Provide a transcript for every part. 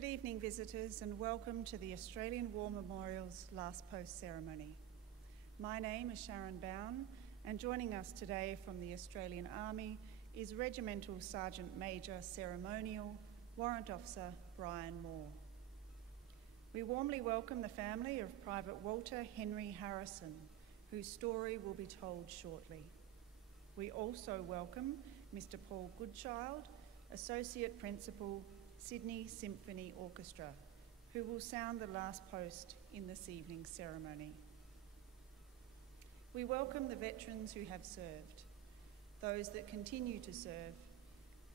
Good evening, visitors, and welcome to the Australian War Memorial's Last Post ceremony. My name is Sharon Bown, and joining us today from the Australian Army is Regimental Sergeant Major Ceremonial Warrant Officer Brian Moore. We warmly welcome the family of Private Walter Henry Harrison, whose story will be told shortly. We also welcome Mr. Paul Goodchild, Associate Principal, Sydney Symphony Orchestra, who will sound the last post in this evening's ceremony. We welcome the veterans who have served, those that continue to serve,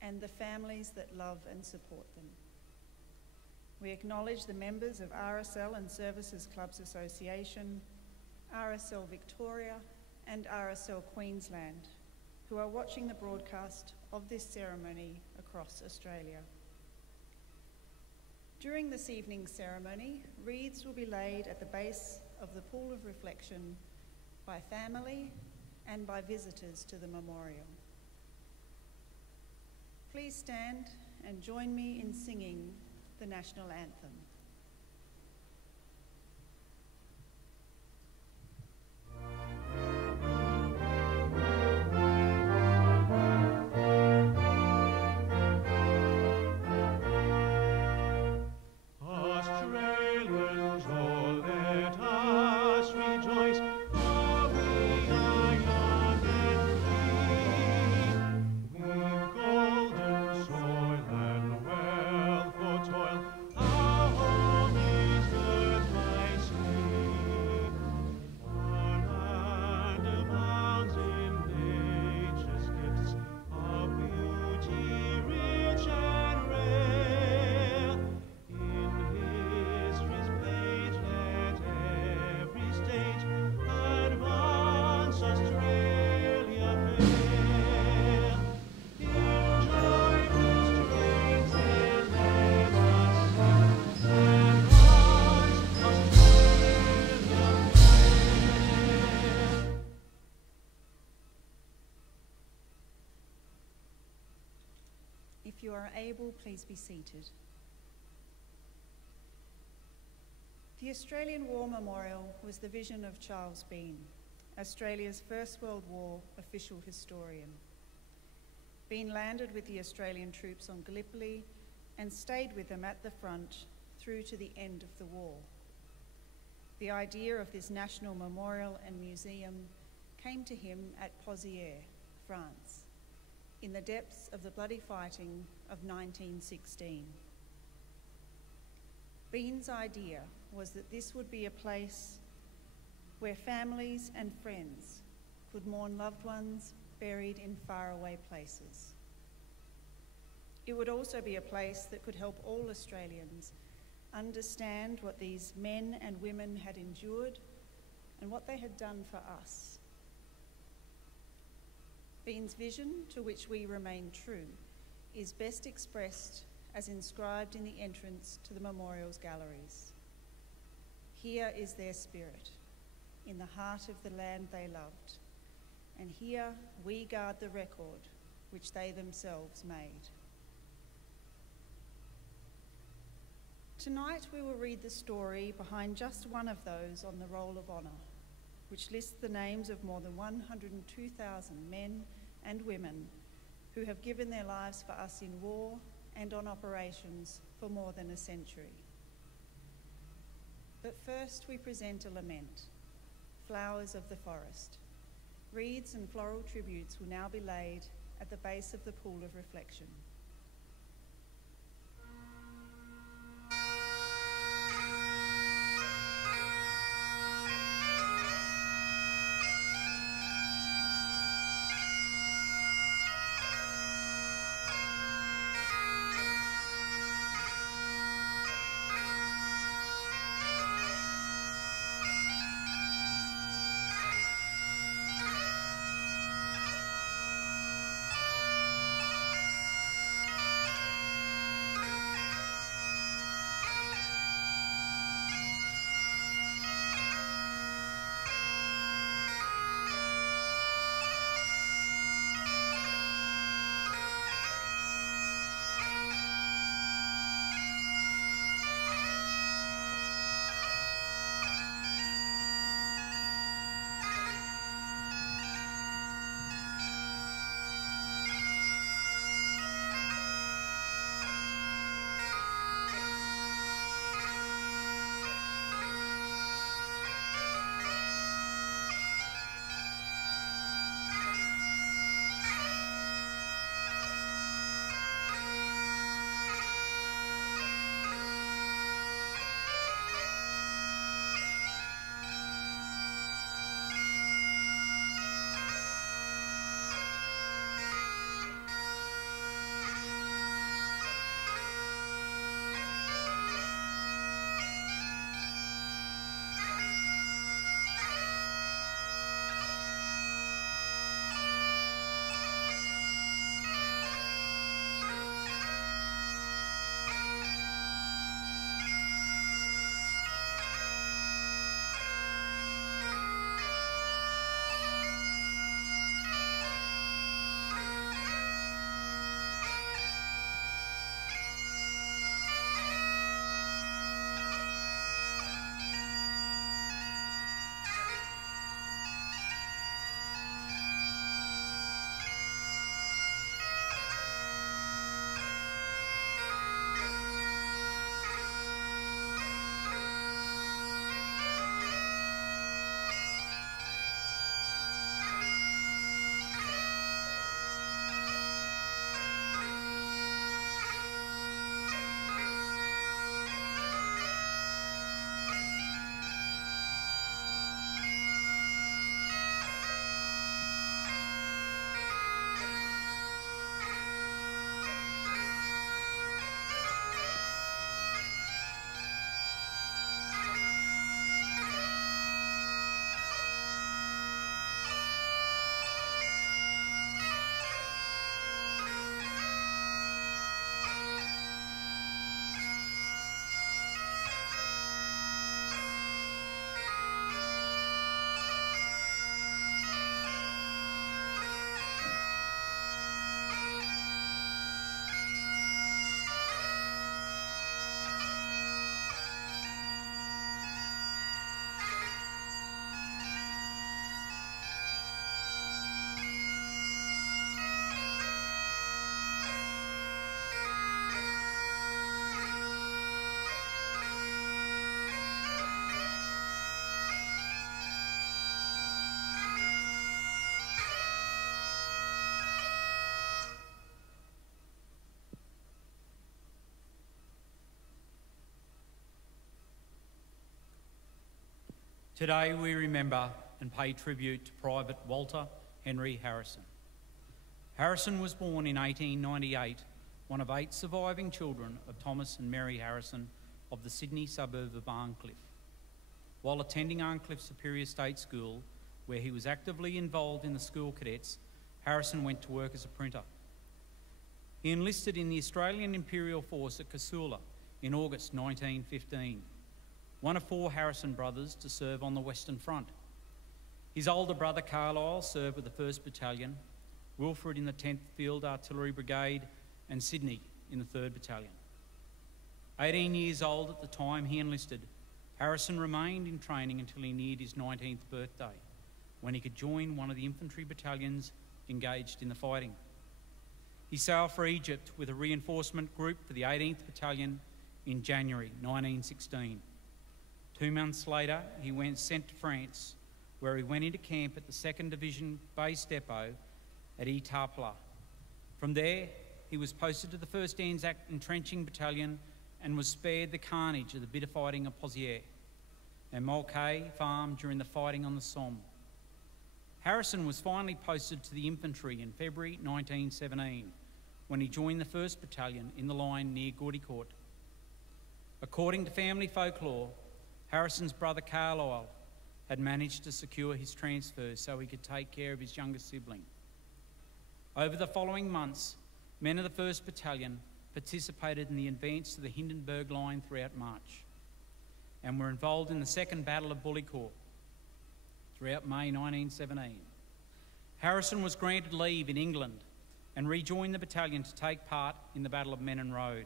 and the families that love and support them. We acknowledge the members of RSL and Services Clubs Association, RSL Victoria, and RSL Queensland, who are watching the broadcast of this ceremony across Australia. During this evening's ceremony, wreaths will be laid at the base of the pool of reflection by family and by visitors to the memorial. Please stand and join me in singing the national anthem. If you are able, please be seated. The Australian War Memorial was the vision of Charles Bean, Australia's First World War official historian. Bean landed with the Australian troops on Gallipoli and stayed with them at the front through to the end of the war. The idea of this national memorial and museum came to him at Pozières, France, in the depths of the bloody fighting of 1916. Bean's idea was that this would be a place where families and friends could mourn loved ones buried in faraway places. It would also be a place that could help all Australians understand what these men and women had endured and what they had done for us. Bean's vision, to which we remain true, is best expressed as inscribed in the entrance to the memorial's galleries. Here is their spirit, in the heart of the land they loved, and here we guard the record which they themselves made. Tonight we will read the story behind just one of those on the Roll of Honour, which lists the names of more than 102,000 men and women who have given their lives for us in war and on operations for more than a century. But first we present a lament, Flowers of the Forest. Wreaths and floral tributes will now be laid at the base of the pool of reflection. Today we remember and pay tribute to Private Walter Henry Harrison. Harrison was born in 1898, one of 8 surviving children of Thomas and Mary Harrison of the Sydney suburb of Arncliffe. While attending Arncliffe Superior State School, where he was actively involved in the school cadets, Harrison went to work as a printer. He enlisted in the Australian Imperial Force at Casula in August 1915, one of 4 Harrison brothers to serve on the Western Front. His older brother Carlisle served with the 1st Battalion, Wilfred in the 10th Field Artillery Brigade, and Sydney in the 3rd Battalion. 18 years old at the time he enlisted, Harrison remained in training until he neared his 19th birthday, when he could join one of the infantry battalions engaged in the fighting. He sailed for Egypt with a reinforcement group for the 18th Battalion in January 1916. 2 months later, he went sent to France, where he went into camp at the 2nd Division Base Depot at Etaples. From there, he was posted to the 1st Anzac Entrenching Battalion and was spared the carnage of the bitter fighting of Pozières and Mulcahy Farm during the fighting on the Somme. Harrison was finally posted to the infantry in February 1917, when he joined the 1st Battalion in the line near Gaudicourt. According to family folklore, Harrison's brother Carlisle had managed to secure his transfer so he could take care of his younger sibling. Over the following months, men of the 1st Battalion participated in the advance to the Hindenburg Line throughout March and were involved in the 2nd Battle of Bullecourt throughout May 1917. Harrison was granted leave in England and rejoined the battalion to take part in the Battle of Menin Road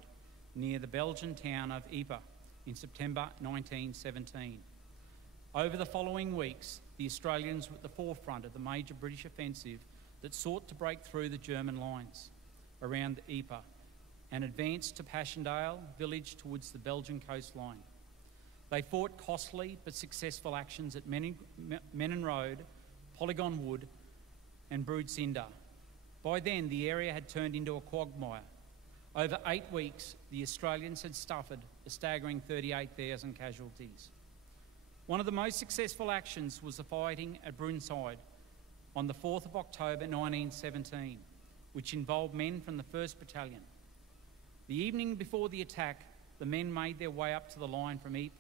near the Belgian town of Ypres in September 1917. Over the following weeks, the Australians were at the forefront of the major British offensive that sought to break through the German lines around Ypres and advanced to Passchendaele village towards the Belgian coastline. They fought costly but successful actions at Menin Road, Polygon Wood and Broodsinder. By then, the area had turned into a quagmire. Over 8 weeks, the Australians had suffered a staggering 38,000 casualties. One of the most successful actions was the fighting at Brunside on the 4th of October 1917, which involved men from the 1st Battalion. The evening before the attack, the men made their way up to the line from Ypres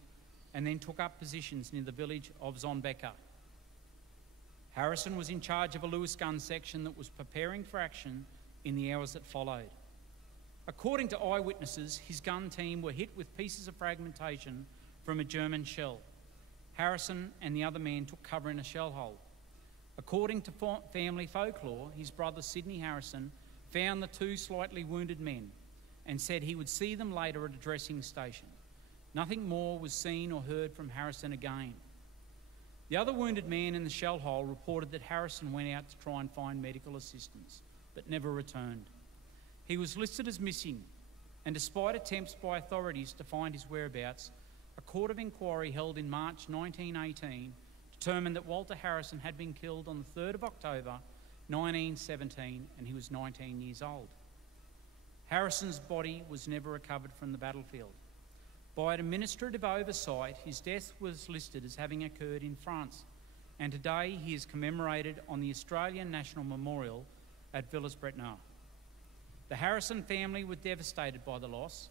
and then took up positions near the village of Zonbecker. Harrison was in charge of a Lewis gun section that was preparing for action in the hours that followed. According to eyewitnesses, his gun team were hit with pieces of fragmentation from a German shell. Harrison and the other men took cover in a shell hole. According to family folklore, his brother Sidney Harrison found the 2 slightly wounded men and said he would see them later at a dressing station. Nothing more was seen or heard from Harrison again. The other wounded man in the shell hole reported that Harrison went out to try and find medical assistance, but never returned. He was listed as missing, and despite attempts by authorities to find his whereabouts, a court of inquiry held in March 1918 determined that Walter Harrison had been killed on the 3rd of October 1917 and he was 19 years old. Harrison's body was never recovered from the battlefield. By administrative oversight, his death was listed as having occurred in France, and today he is commemorated on the Australian National Memorial at Villers-Bretonneux. The Harrison family were devastated by the loss.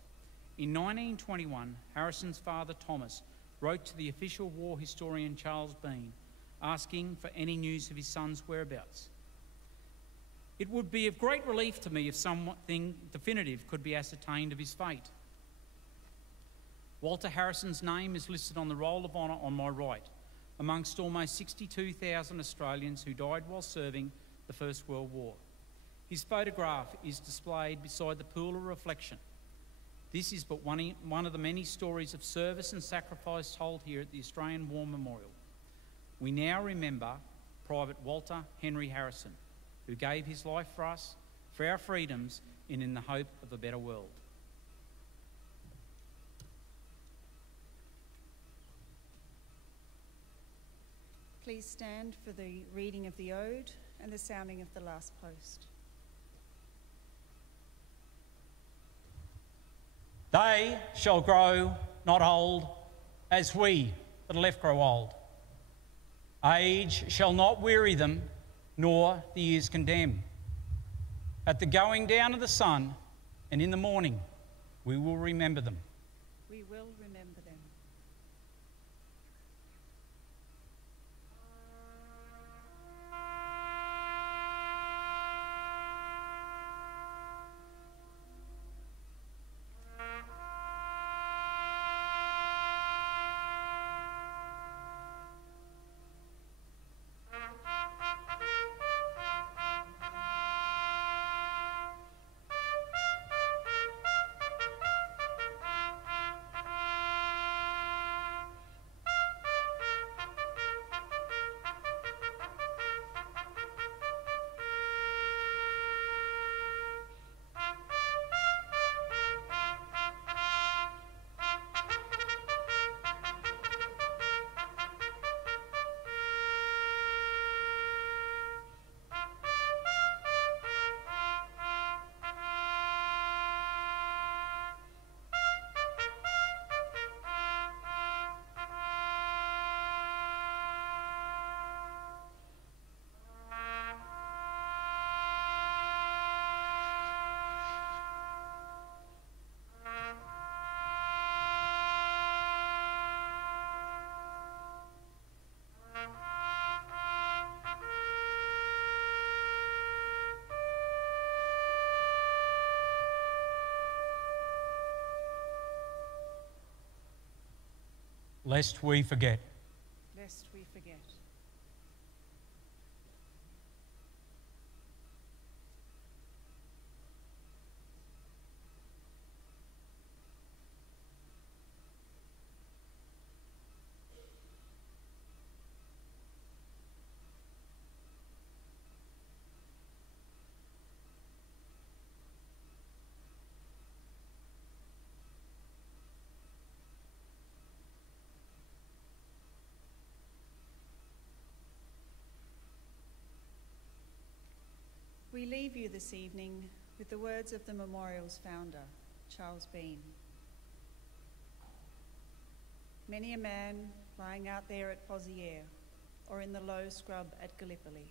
In 1921, Harrison's father Thomas wrote to the official war historian Charles Bean asking for any news of his son's whereabouts. It would be of great relief to me if something definitive could be ascertained of his fate. Walter Harrison's name is listed on the Roll of Honour on my right, amongst almost 62,000 Australians who died while serving the First World War. His photograph is displayed beside the pool of reflection. This is but one of the many stories of service and sacrifice told here at the Australian War Memorial. We now remember Private Walter Henry Harrison, who gave his life for us, for our freedoms, and in the hope of a better world. Please stand for the reading of the Ode and the sounding of the last post. They shall grow not old as we that are left grow old. Age shall not weary them, nor the years condemn. At the going down of the sun and in the morning, we will remember them. We will remember them. Lest we forget. Lest we forget. We leave you this evening with the words of the memorial's founder, Charles Bean. Many a man lying out there at Poziere or in the low scrub at Gallipoli,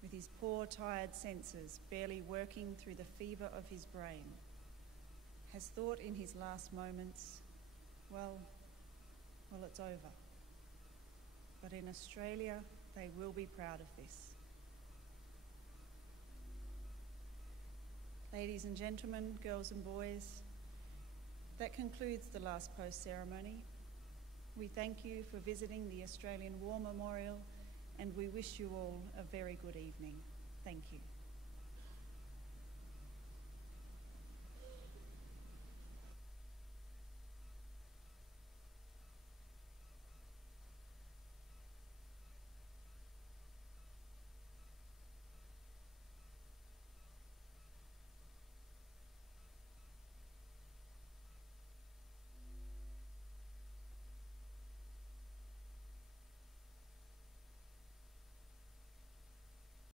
with his poor, tired senses barely working through the fever of his brain, has thought in his last moments, well, it's over. But in Australia, they will be proud of this. Ladies and gentlemen, girls and boys, that concludes the last post ceremony. We thank you for visiting the Australian War Memorial, and we wish you all a very good evening. Thank you.